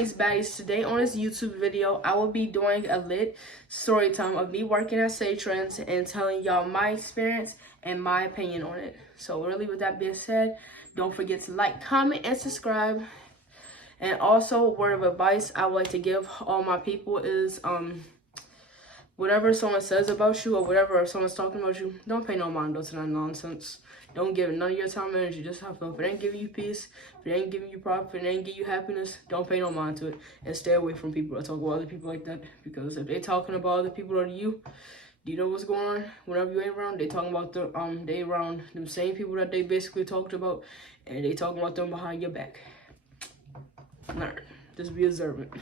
Chinese baddies. Today on this YouTube video, I will be doing a lit story time of me working at Citi-Trends and telling y'all my experience and my opinion on it. So really, with that being said, don't forget to like, comment, and subscribe. And also, a word of advice I would like to give all my people is whatever someone says about you or whatever someone's talking about you, don't pay no mind to that nonsense. Don't give none of your time and energy. Just have fun. If it ain't giving you peace, if it ain't giving you profit, if it ain't giving you happiness, don't pay no mind to it. And stay away from people that talk about other people like that. Because if they talking about other people or you, do you know what's going on? Whenever you ain't around, they talking about they around them same people that they basically talked about, and they talking about them behind your back. Learn. Just be observant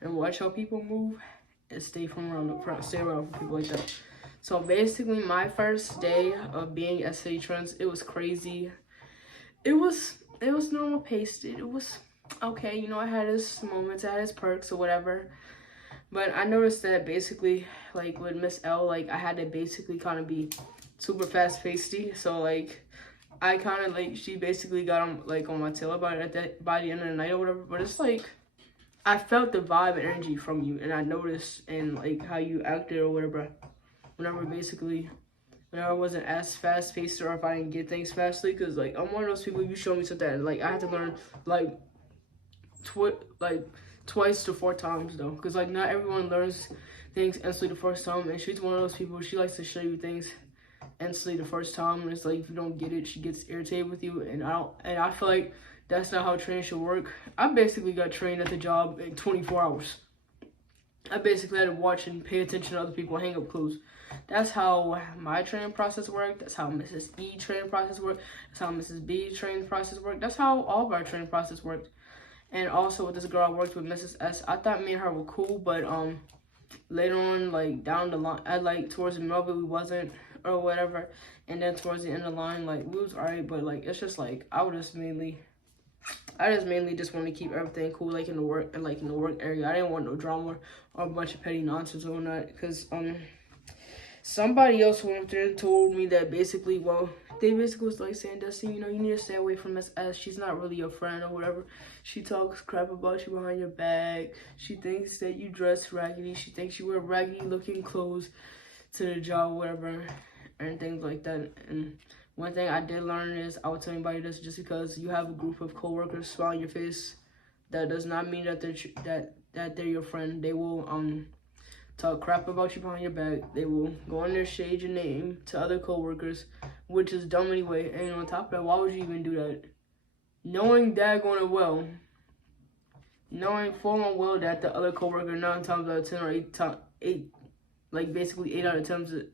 and watch how people move. And stay around from people like that. So basically, my first day of being at Citi-Trends, it was crazy. It was normal paced. It was okay. You know, I had its moments, I had its perks or whatever. But I noticed that basically, like with Miss L, like I had to basically kind of be super fast pacedy. So like, I kind of like she basically got on my tail about it by the end of the night or whatever. But it's like, I felt the vibe and energy from you, and I noticed and like how you acted or whatever. Whenever I wasn't as fast paced or if I didn't get things fastly, because like I'm one of those people, you show me something like I had to learn like twice to 4 times though, because like not everyone learns things instantly the first time, and she's one of those people. She likes to show you things instantly the first time, and it's like if you don't get it, she gets irritated with you, and I feel like that's not how training should work. I basically got trained at the job in 24 hours. I basically had to watch and pay attention to other people, hang up clues. That's how my training process worked. That's how Mrs. E training process worked. That's how Mrs. B training process worked. That's how all of our training process worked. And also with this girl I worked with, Mrs. S, I thought me and her were cool, but later on, like down the line, towards the middle of it, we wasn't or whatever. And then towards the end of the line, like we was alright, but like it's just like I just mainly just want to keep everything cool, like in the work area. I didn't want no drama or a bunch of petty nonsense on that, because somebody else went there and told me that basically, they basically was like saying, Dustin, you know, you need to stay away from Miss S. She's not really your friend or whatever. She talks crap about you behind your back. She thinks that you dress raggedy. She thinks you wear raggedy looking clothes to the job or whatever, and things like that. And one thing I did learn is, I would tell anybody this, just because you have a group of coworkers smile on your face, that does not mean that they're your friend. They will talk crap about you behind your back. They will go on there, shade your name to other coworkers, which is dumb anyway. And on top of that, why would you even do that? Knowing full and well that the other coworker 9 times out of 10 or 8, like basically 8 out of 10,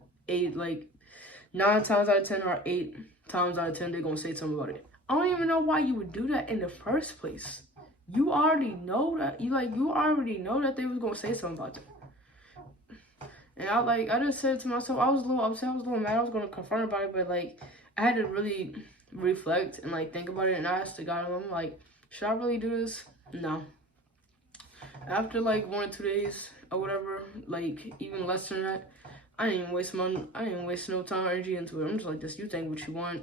9 times out of 10 or 8 times out of 10, they're gonna say something about it. I don't even know why you would do that in the first place. You already know that they was gonna say something about it. And I just said to myself, I was a little upset, I was a little mad, I was gonna confront about it, but like I had to really reflect and like think about it, and I asked the God, I'm like, should I really do this? No. After like 1 or 2 days or whatever, like even less than that, I didn't even waste no time or energy into it. I'm just like, this, you think what you want.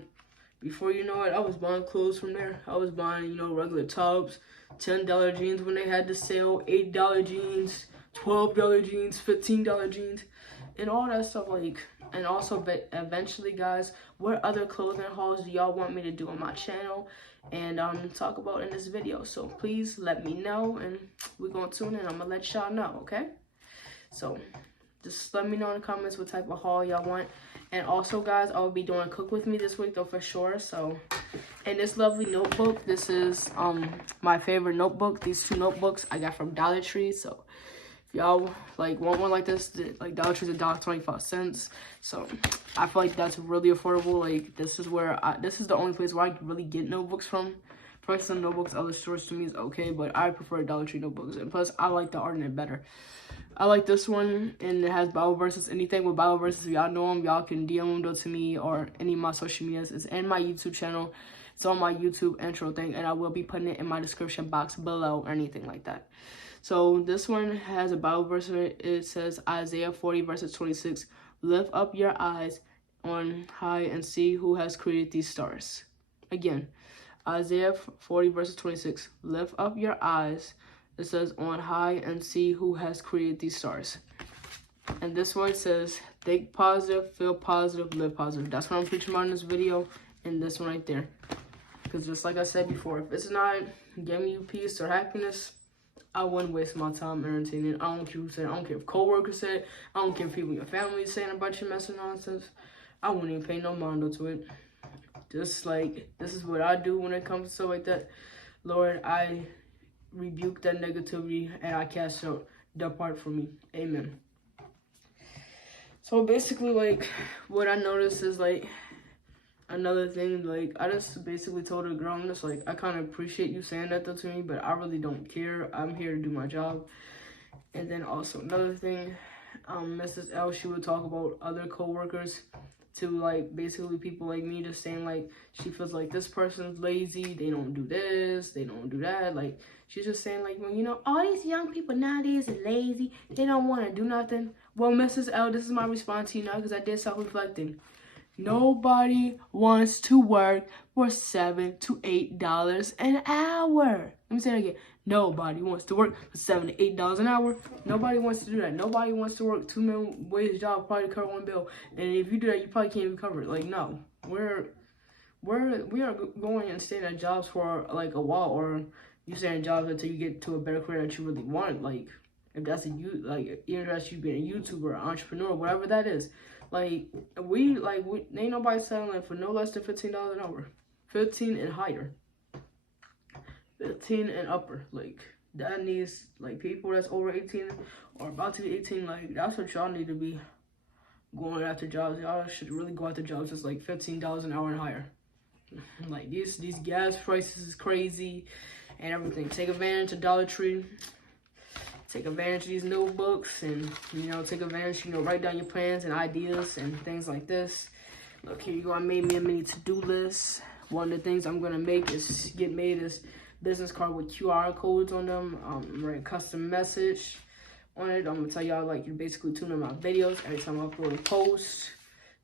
Before you know it, I was buying clothes from there. I was buying, you know, regular tops, $10 jeans when they had the sale, $8 jeans, $12 jeans, $15 jeans, and all that stuff. Like, and also, eventually, guys, what other clothing hauls do y'all want me to do on my channel and talk about in this video? So please let me know, and we're gonna tune in. I'm gonna let y'all know, okay? So just let me know in the comments what type of haul y'all want. And also, guys, I will be doing a cook with me this week though, for sure. So, and this lovely notebook, this is my favorite notebook. These 2 notebooks I got from Dollar Tree. So if y'all like want one like this, like Dollar Tree's $1.25. So I feel like that's really affordable. Like this is the only place where I really get notebooks from. Personal notebooks, other stores to me is okay, but I prefer Dollar Tree notebooks, and plus I like the art in it better. I like this one, and it has Bible verses. Anything with Bible verses, if y'all know them, y'all can DM them to me or any of my social medias. It's in my YouTube channel. It's on my YouTube intro thing, and I will be putting it in my description box below or anything like that. So this one has a Bible verse in it. It says Isaiah 40 verses 26. Lift up your eyes on high and see who has created these stars. Again, Isaiah 40 verses 26. Lift up your eyes It says on high and see who has created these stars. And this one says think positive, feel positive, live positive. That's what I'm preaching about in this video, and this one right there. Because just like I said before, if it's not giving you peace or happiness, I wouldn't waste my time entertaining. I don't care who said it. I don't care if coworkers said it. I don't care if people in your family is saying a bunch of mess and nonsense. I wouldn't even pay no mind to it. Just like, this is what I do when it comes to stuff like that. Lord, I rebuke that negativity and I cast out. Depart from me. Amen. So basically, like, what I noticed is, like, another thing, like, I just basically told a girl, I'm just like, I kind of appreciate you saying that though to me, but I really don't care. I'm here to do my job. And then also another thing, Mrs. L, she would talk about other co-workers to, like, basically people like me, just saying, like, she feels like this person's lazy, they don't do this, they don't do that. Like, she's just saying, like, well, you know, all these young people nowadays are lazy, they don't want to do nothing. Well, Mrs. L, this is my response to you now, because I did self-reflecting. Nobody wants to work for $7 to $8 an hour. Let me say that again. Nobody wants to work for $7 to $8 an hour. Nobody wants to do that. Nobody wants to work 2 minimum wage job, probably cover one bill. And if you do that, you probably can't even cover it. Like, no, we are going and staying at jobs for like a while, or you stay in jobs until you get to a better career that you really want. Like, if that's a you, like, even if that's you being a YouTuber, entrepreneur, whatever that is. Like, ain't nobody settling for no less than $15 an hour. 15 and higher. 15 and upper. Like, that needs, like, people that's over 18 or about to be 18, like, that's what y'all need to be going after jobs. Y'all should really go after jobs that's like $15 an hour and higher. Like, these gas prices is crazy and everything. Take advantage of Dollar Tree. Take advantage of these notebooks and, you know, take advantage, you know, write down your plans and ideas and things like this. Look, here you go. I made me a mini to-do list. One of the things I'm going to make is get made this business card with QR codes on them. Write a custom message on it. I'm going to tell y'all, like, you basically tune in my videos every time I upload a post.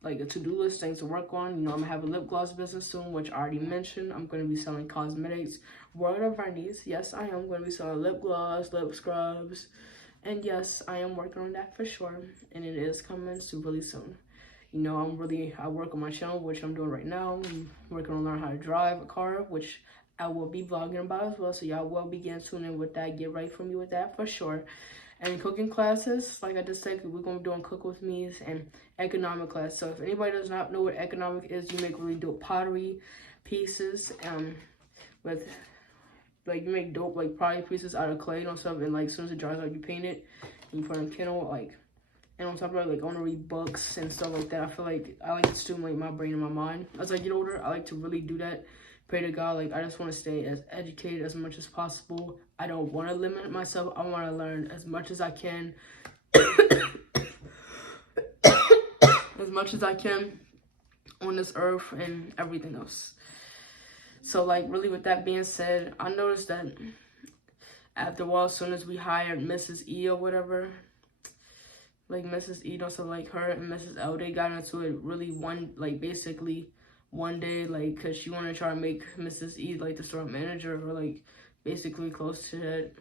Like a to-do list, things to work on. You know, I'm going to have a lip gloss business soon, which I already mentioned. I'm going to be selling cosmetics, whatever I need. Yes, I am going to be selling lip gloss, lip scrubs. And yes, I am working on that for sure. And it is coming soon, really soon. You know, I work on my channel, which I'm doing right now. I'm working on learning how to drive a car, which I will be vlogging about as well. So y'all will begin tuning in with that. Get ready for me with that for sure. And cooking classes, like I just said, we're going to be doing cook with me's and economic class. So if anybody does not know what economic is, you make really dope pottery pieces with, like, you make dope, like, pottery pieces out of clay and stuff. And, like, as soon as it dries out, you paint it and you put it in Kindle, like, and on top of it, like, I want to read books and stuff like that. I feel like I like to stimulate my brain and my mind. As I get older, I like to really do that. Pray to God, like, I just want to stay as educated as much as possible. I don't want to limit myself. I want to learn as much as I can. As much as I can on this earth and everything else. So, like, really with that being said, I noticed that after a while, as soon as we hired Mrs. E or whatever, like Mrs. E, also like her and Mrs. L, they got into it really basically one day, like, because she wanted to try to make Mrs. E, like, the store manager, or, like, basically close to that.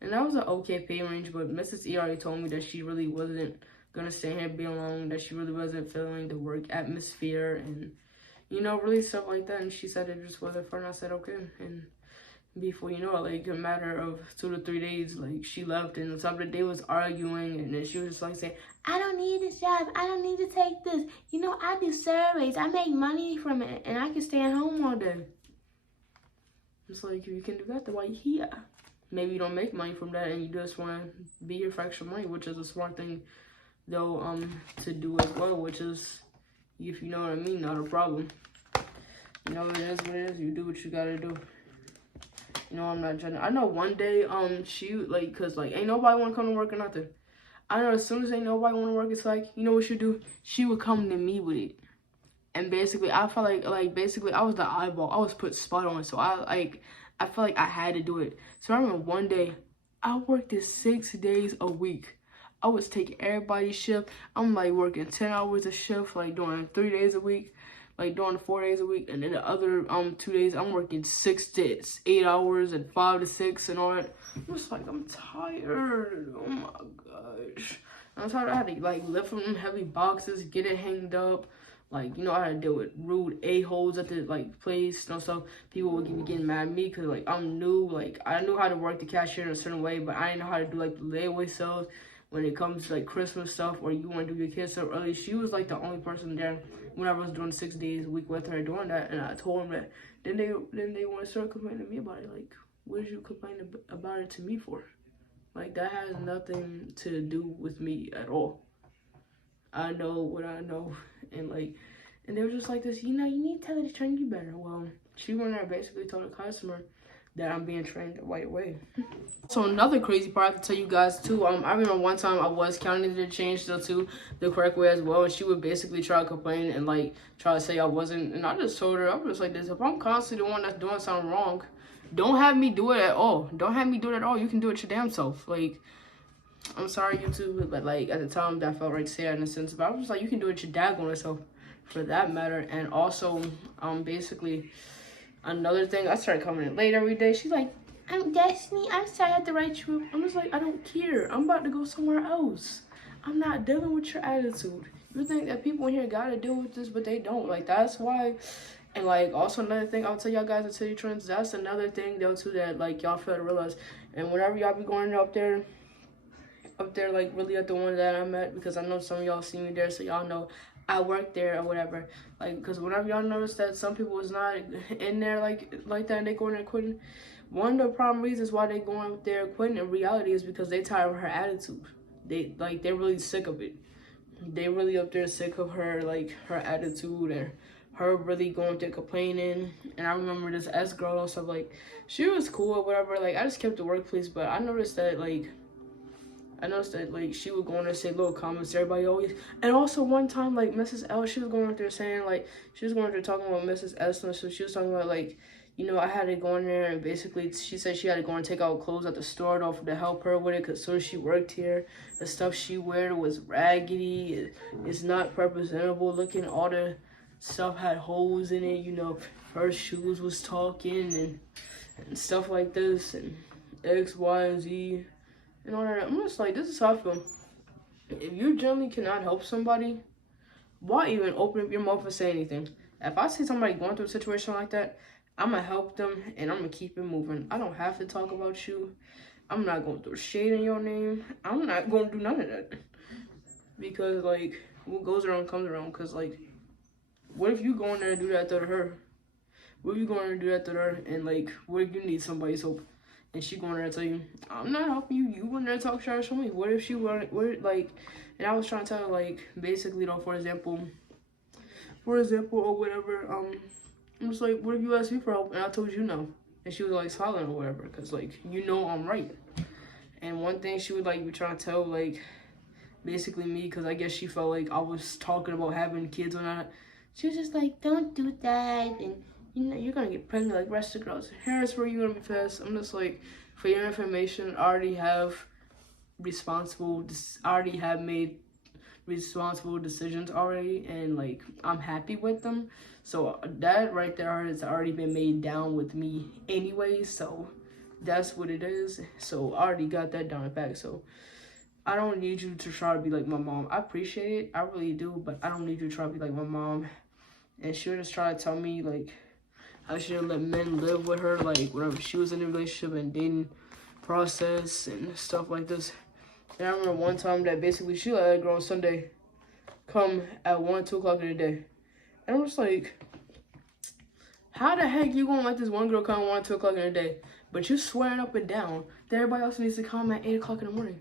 And that was an okay pay range, but Mrs. E already told me that she really wasn't going to stay here and be alone, that she really wasn't feeling the work atmosphere and, you know, really stuff like that. And she said it just wasn't for her, and I said, okay. And before you know it, like, a matter of 2 to 3 days, like, she left, and on top of the day was arguing, and then she was just, like, saying, I don't need this job, I don't need to take this, you know, I do surveys, I make money from it, and I can stay at home all day. It's like, if you can do that, then why you here? Maybe you don't make money from that, and you just want to be here for extra money, which is a smart thing, though, to do as well, which is, if you know what I mean, not a problem. You know, it is what it is, you do what you gotta do. You know, I'm not judging. I know one day, she, like, cause, like, ain't nobody want to come to work or nothing. I know as soon as ain't nobody want to work, it's like, you know what she do? She would come to me with it. And basically, I felt like, basically, I was the eyeball. I was put spot on. So, I felt like I had to do it. So, I remember one day, I worked it 6 days a week. I was taking everybody's shift. I'm, like, working 10 hours a shift, like, doing 3 days a week. like doing 4 days a week, and then the other 2 days I'm working 6 to 8 hours and 5 to 6 and all that. I'm just like, I'm tired. Oh my gosh. I'm tired. I had to like lift from them heavy boxes, get it hanged up. Like, you know, I had to deal with rude a-holes at the like place, you know, so people would be getting mad at me because like I'm new. Like, I knew how to work the cashier in a certain way, but I didn't know how to do like the layaway sales when it comes to like Christmas stuff or you want to do your kids stuff early. She was like the only person there when I was doing 6 days a week with her doing that, and I told them that. Then they want to start complaining to me about it. Like, what did you complain about it to me for? Like, that has nothing to do with me at all. I know what I know, and they were just like this, you know, you need to tell her to train you better. Well, she went there and basically told the customer that I'm being trained the right way. So another crazy part I have to tell you guys too, I remember one time I was counting the change still to the correct way as well, and she would basically try to complain and like try to say I wasn't, and I just told her, I was just like this, if I'm constantly the one that's doing something wrong, don't have me do it at all. Don't have me do it at all. You can do it your damn self. Like, I'm sorry, YouTube, but like at the time that felt right to say that in a sense, but I was like, you can do it your daggone self for that matter. And also, basically, another thing, I started coming in late every day. She's like, I'm Destiny, I'm sorry I had to write you. I'm just like, I don't care. I'm about to go somewhere else. I'm not dealing with your attitude. You think that people in here gotta deal with this, but they don't. Like, that's why. And like, also another thing I'll tell y'all guys at Citi-Trends, that's another thing though too that like y'all fail to realize. And whenever y'all be going up there like really at the one that I'm at, because I know some of y'all see me there, so y'all know I work there or whatever. Like, because whenever y'all notice that some people is not in there like that and they going there quitting, one of the problem reasons why they going up there quitting in reality is because they tired of her attitude. They're really sick of it. They really up there sick of her, like her attitude and her really going there complaining. And I remember this girl and stuff, like she was cool or whatever. Like, I just kept the workplace, but I noticed that she would go on there and say little comments to everybody always. And also one time, like Mrs. L, she was going up there saying, like, she was going up there talking about Mrs. S, and so she was talking about, like, you know, I had to go in there and basically she said she had to go and take out clothes at the store to help her with it, because soon as she worked here, the stuff she wear was raggedy, it's not representable looking, all the stuff had holes in it, you know, her shoes was talking and stuff like this, and X, Y, and Z. And all that. I'm just like, this is how I feel. If you generally cannot help somebody, why even open up your mouth and say anything? If I see somebody going through a situation like that, I'm going to help them and I'm going to keep it moving. I don't have to talk about you. I'm not going to throw shade in your name. I'm not going to do none of that. Because, like, what goes around comes around. Because, like, what if you go in there and do that to her? What if you go in there and do that to her? And, like, what if you need somebody's help? And she going there and tell you, I'm not helping you. You went there and talk trash on me. What if she wanted, and I was trying to tell her, like, basically, though, for example, or whatever, I'm just like, what if you asked me for help and I told you no? And she was, like, smiling or whatever, because, like, you know I'm right. And one thing she would, like, be trying to tell, like, basically me, because I guess she felt like I was talking about having kids or not. She was just like, don't do that, and you know, you're gonna get pregnant like the rest of the girls. Here's where you're gonna be fast. I'm just like, for your information, I already have made responsible decisions already, and like, I'm happy with them. So that right there has already been made down with me anyway, so that's what it is. So I already got that down and back, so I don't need you to try to be like my mom. I appreciate it, I really do, but I don't need you to try to be like my mom. And she would just try to tell me, like, I should let men live with her, like, whenever she was in a relationship and dating process and stuff like this. And I remember one time that basically she let a girl on Sunday come at 1, 2 o'clock in the day. And I'm just like, how the heck you gonna let this one girl come at 1, 2 o'clock in the day, but you swearing up and down that everybody else needs to come at 8 o'clock in the morning?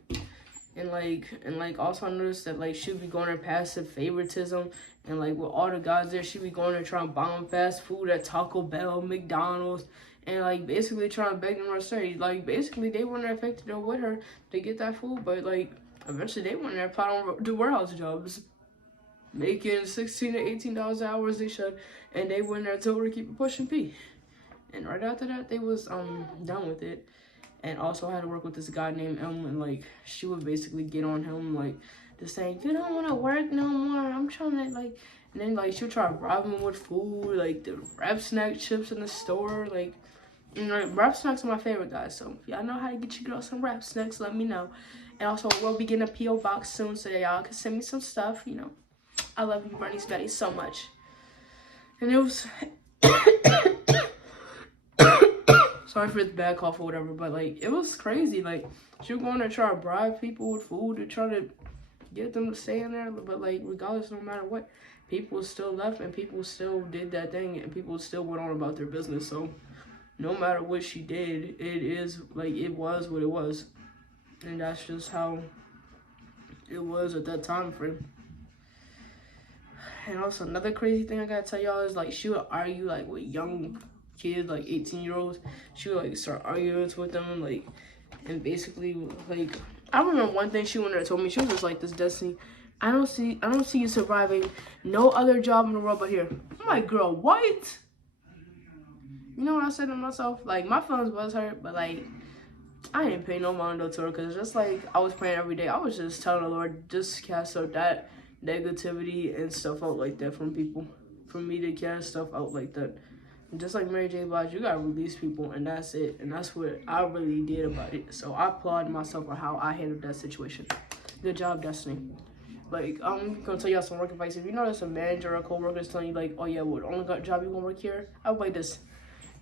And like also I noticed that like she'd be going to passive favoritism, and like with all the guys there, she'd be going to try and bomb fast food at Taco Bell, McDonald's, and like basically trying to beg them to stay. Like basically they weren't affected though with her to get that food, but like eventually they went there applying on the warehouse jobs, making $16 to $18 an hour as they should, and they went there told her to keep it pushing P. And right after that they was done with it. And also I had to work with this guy named Em, and like she would basically get on him like just saying, you don't want to work no more, I'm trying to like, and then like she'll try to bribe him with food, like the wrap snack chips in the store, like, you know, wrap snacks are my favorite, guys. So if y'all know how to get your girl some wrap snacks, let me know. And also we'll be getting a PO box soon, so y'all can send me some stuff. You know, I love you, Bernie Betty, so much. And it was sorry for the bad cough or whatever, but like it was crazy. Like she was going to try to bribe people with food to try to get them to stay in there, but like regardless, no matter what, people still left and people still did that thing and people still went on about their business. So no matter what she did, it is like it was what it was, and that's just how it was at that time frame. And also another crazy thing I gotta tell y'all is like she would argue like with young kids, like 18-year-olds. She would like start arguments with them, like, and basically like I remember one thing she went there and told me. She was just like, this Destiny, I don't see you surviving no other job in the world but here. I'm like, girl, what? You know what I said to myself? Like, my feelings was hurt, but like I didn't pay no mind to her, because just like I was praying every day, I was just telling the Lord, just cast out that negativity and stuff out like that from people, for me to cast stuff out like that. And just like Mary J. Blige, you gotta release people, and that's it. And that's what I really did about it. So I applaud myself for how I handled that situation. Good job, Destiny. Like, I'm gonna tell y'all some work advice. If you notice a manager or a coworker is telling you like, oh yeah, well, the only job you gonna work here, I would like this.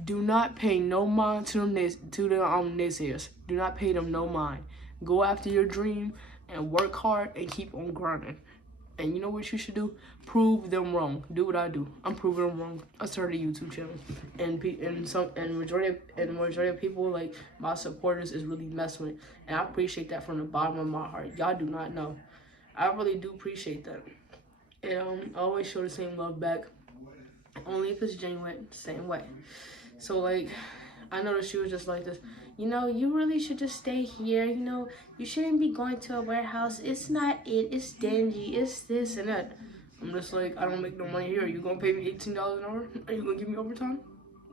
Do not pay no mind to them naysayers. Do not pay them no mind. Go after your dream and work hard and keep on grinding. And you know what you should do? Prove them wrong. Do what I do. I'm proving them wrong. I started a YouTube channel, and majority of people, like my supporters, is really messing with it. And I appreciate that from the bottom of my heart. Y'all do not know. I really do appreciate that. And I always show the same love back, only if it's genuine, same way. So like, I noticed she was just like this. You know, you really should just stay here. You know, you shouldn't be going to a warehouse. It's not it. It's dingy. It's this and that. I'm just like, I don't make no money here. You gonna pay me $18 an hour? Are you gonna give me overtime?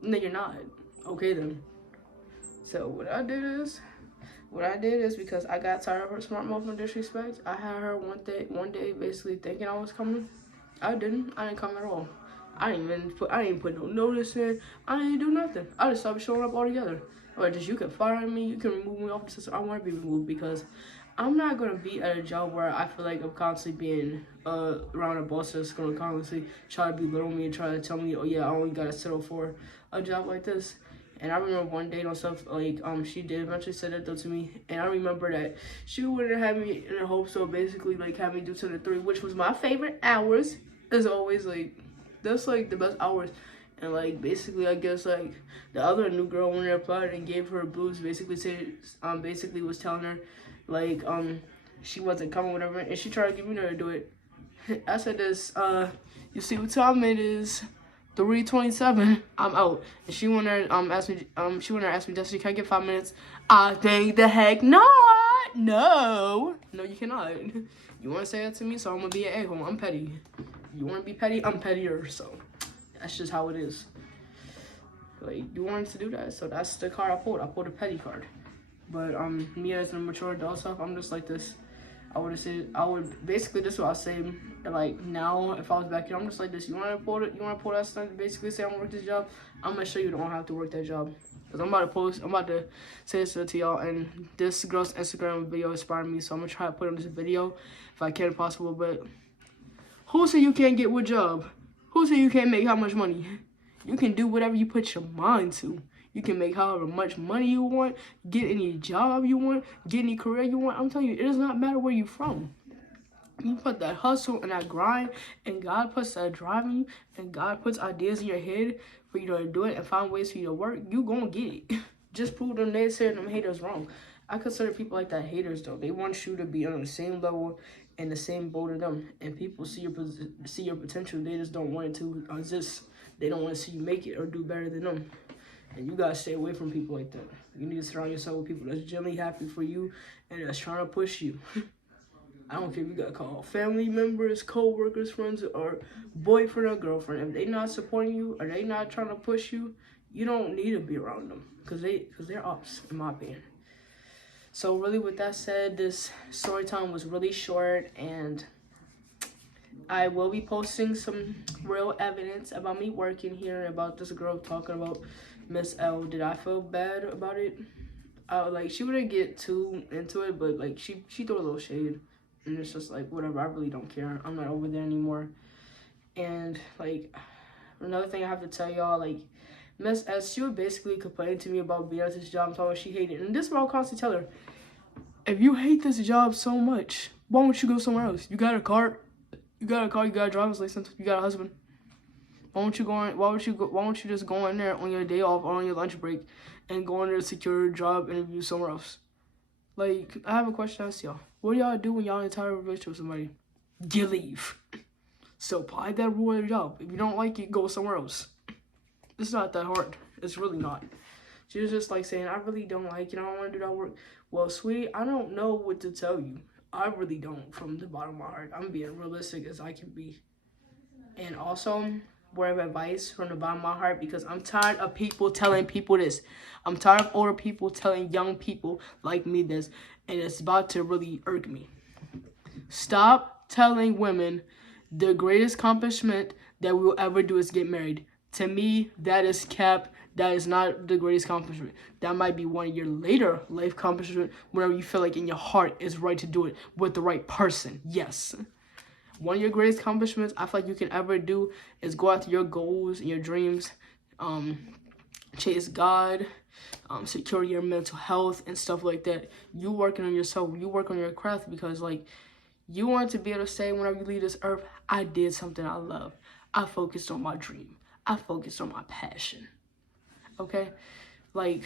No, you're not. Okay then. So what I did is because I got tired of her smart mouth and disrespect, I had her one day basically thinking I was coming. I didn't come at all. I didn't put no notice in. I didn't do nothing. I just stopped showing up altogether. Or just, you can fire me, you can remove me off the system. I want to be removed, because I'm not gonna be at a job where I feel like I'm constantly being around a boss that's gonna constantly try to belittle me and try to tell me, oh yeah, I only gotta settle for a job like this. And I remember one day on stuff like she did eventually say that though to me, and I remember that she wouldn't have me in the hope, so basically like have me do 10 to 3, which was my favorite hours. As always, like that's like the best hours. And like basically I guess like the other new girl when they applied and gave her a boost, basically said basically was telling her like she wasn't coming, whatever, and she tried to get me there to do it. I said this, you see what time it is? 3:27. I'm out. And she went there asked me, Destiny, can I get 5 minutes? I think the heck not. No, you cannot. You want to say that to me, so I'm gonna be an a-hole. I'm petty. You want to be petty? I'm pettier. So that's just how it is. Like, you wanted to do that, so that's the card I pulled. I pulled a petty card. But me as a mature adult self, I'm just like this. Basically, this is what I say. Like now, if I was back here, I'm just like this. You wanna pull that stuff? Basically, say I'm gonna work this job. I'm gonna show you don't have to work that job. Cause I'm about to say this to y'all, and this girl's Instagram video inspired me, so I'm gonna try to put on this video if I can possible. But who said you can't get what job? Who said you can't make how much money? You can do whatever you put your mind to. You can make however much money you want, get any job you want, get any career you want. I'm telling you, it does not matter where you're from. You put that hustle and that grind, and God puts that drive in you, and God puts ideas in your head for you to do it and find ways for you to work, you gonna get it. Just prove them naysayers and them haters wrong. I consider people like that haters, though. They want you to be on the same level and the same boat as them. And people see your potential. They just don't want it to exist. They don't want to see you make it or do better than them. And you gotta stay away from people like that. You need to surround yourself with people that's genuinely happy for you and that's trying to push you. I don't care if you got to call family members, co-workers, friends, or boyfriend or girlfriend. If they not supporting you or they not trying to push you, you don't need to be around them, because they're ups, in my opinion. So really, with that said, this story time was really short, and I will be posting some real evidence about me working here and about this girl talking about Miss L. Did I feel bad about it? Like, she wouldn't get too into it, but like she threw a little shade, and it's just like, whatever. I really don't care. I'm not over there anymore. And like, another thing I have to tell y'all, like, Miss S, she would basically complain to me about being at this job, telling me she hated it. And this is what I'll constantly tell her: if you hate this job so much, why don't you go somewhere else? You got a car, you got a driver's license, you got a husband. Why don't you just go in there on your day off or on your lunch break and go in there to secure a job interview somewhere else? Like, I have a question to ask y'all. What do y'all do when y'all in a entire relationship with somebody? You leave. So apply that rule at your job. If you don't like it, go somewhere else. It's not that hard. It's really not. She was just like saying, I really don't like it. I don't want to do that work. Well, sweetie, I don't know what to tell you. I really don't, from the bottom of my heart. I'm being realistic as I can be. And also, word of advice from the bottom of my heart, because I'm tired of people telling people this. I'm tired of older people telling young people like me this, and it's about to really irk me. Stop telling women the greatest accomplishment that we will ever do is get married. To me, that is cap. That is not the greatest accomplishment. That might be one of your later life accomplishment, whenever you feel like in your heart is right to do it with the right person. Yes. One of your greatest accomplishments I feel like you can ever do is go after your goals and your dreams, chase God, secure your mental health and stuff like that. You working on yourself, you work on your craft, because like, you want to be able to say whenever you leave this earth, I did something I love. I focused on my dream. I focused on my passion. Okay? Like,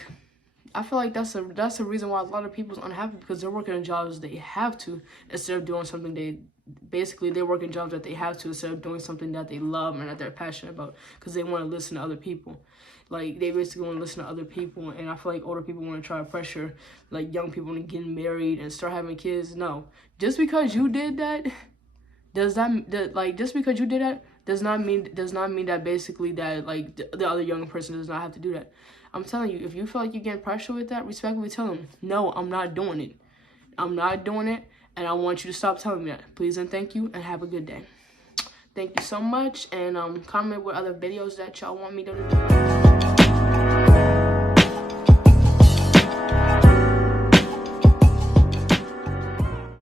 I feel like that's the reason why a lot of people's unhappy, because they're working in jobs they have to instead of doing something they're working jobs that they have to instead of doing something that they love and that they're passionate about, because they want to listen to other people. Like, they basically want to listen to other people, and I feel like older people want to try to pressure like young people into getting married and start having kids. No, just because you did that does not mean that basically that like the other young person does not have to do that. I'm telling you, if you feel like you're getting pressure with that, respectfully tell them, no, I'm not doing it. I'm not doing it, and I want you to stop telling me that. Please and thank you, and have a good day. Thank you so much, and comment what other videos that y'all want me to do.